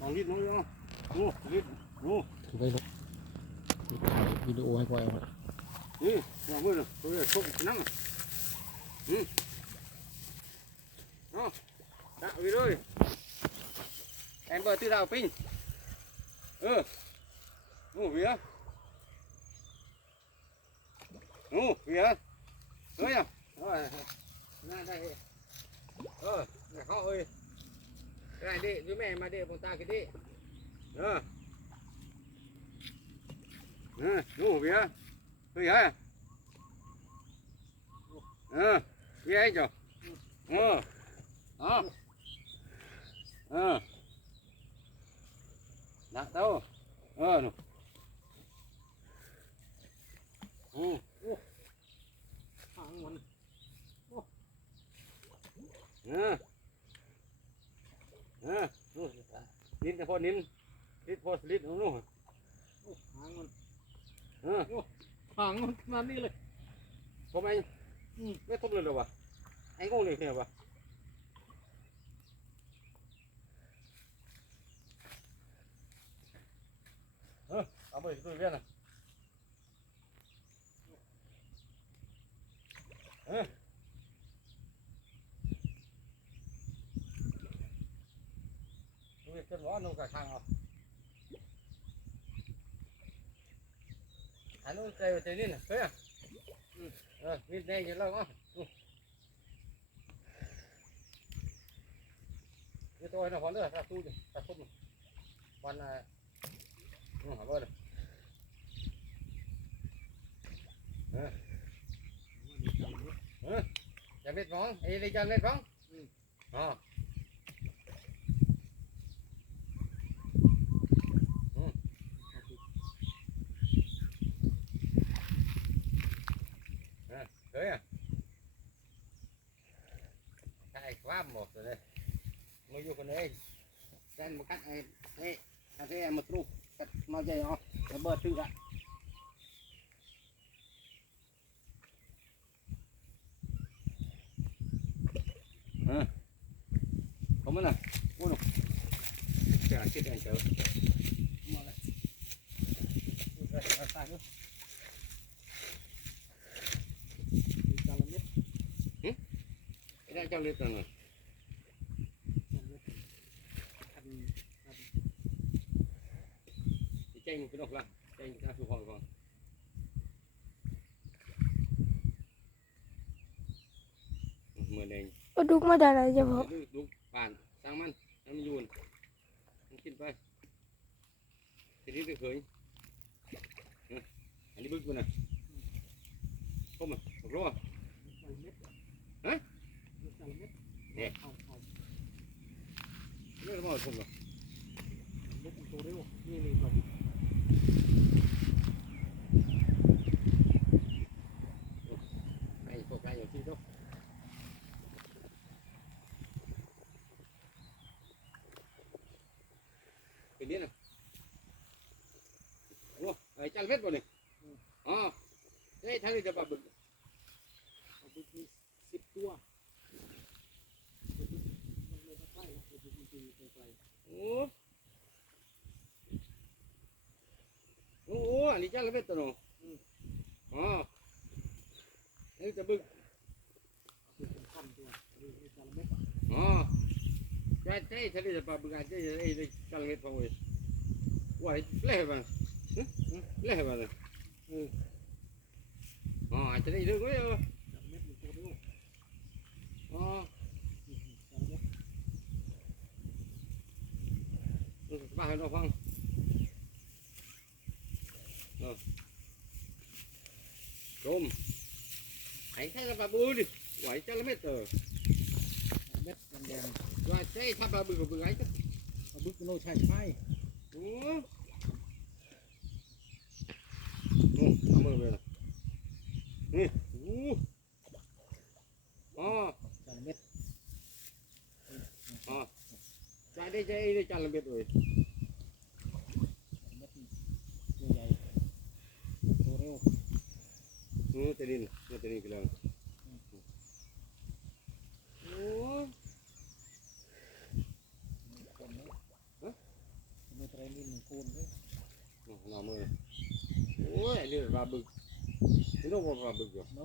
สองลิตรน้องเนาะดูลิตรดู ถือไว้ลูกวิดีโอให้พ่อเอาครับ นี่หัวมือเลยตัวชกนั่งอืมเอาđã vì rồi em bờ tư đào pin ừ ngủ vía ngủ vía ơi à rồi ra đây ờ này họ ơi cái này đệ với mẹ mà đệ bọn ta cái đệ. ờ ừ ngủ vía Thôi hả? ờ vía anh rồi ờ đó. Ờ đã đâu? Ờ nè. นินพอนินนิดพอสลิดของนู่นหางมันเออหางมันนั่นี่เลยผมเองไม่ทุบเลยหรอวะไอ้งูนี่เนี่ยวะเออเอาไปตัวเบี้ยนะเออ ลย được nó cả thang à anh nó chơi chơi đi này à ờ đây chứ lâu á tôi nó còn nữa ta tu đi ta không còn là ừ hả vâng hả, chẳng biết món đi đi chân lên món ờ à một rồi đây nó vô con đấy xem một cách ấy ấy à thế một trụ cắt mau dây nó nó bơ tự lại à có mấy này mua được cái chết anh chờ mua này mua nữa Hãy subscribe cho kênh Ghiền Mì Gõ Để không bỏ lỡ những video hấp dẫn งไปนอกละแจ้งข้าผู้องก่อนเมื่อแดงเอาดุกมาได้ไรจะบอกดูดูผ่านสร้างมันสร้มันยูนมันขึ้นไปทีนี้จะเขยอันนี้บึ้งกูนะเข้ามาบอกรอฮะเนี่ยเรื่องมันส่งหร นโอ้ไอจัลเพชรบ่เนี่ยอ๋อไอ้ทะเลจะปลาบึกาบึกสิบตัวมันโอ้โอ้อันนี้จัลเพชรตัวนาะอ๋อไอ้จะบึงอ๋อ Try, try, try the pabuga, try the aid, tell it from it. Why, flavor? Hmm? Hmm? Flavor. Hmm. Oh, I tell you, go. Oh. Ba hơi đâu không? Rồi. Rôm. Hãy thấy là bà bùi đi. Quẩy cho mét tờ. ว่าใช่ถ้าบาบึกกับึกไอ้ก็เอาบึกโนใช่ใช่โอ้โอ้ทมือไปละนี่โอ้อ๋อจันเม็ดอ๋อใจได้ใจได้จันเม็ดเลยเม็ดใหญ่ตัวเร็วนี่ตะลินนี่ตะลินกำล้ว ปูนเลยหน้ามือโอ้ยเรือกว่าบึกไม่ต้องว่าบึกหรอก เน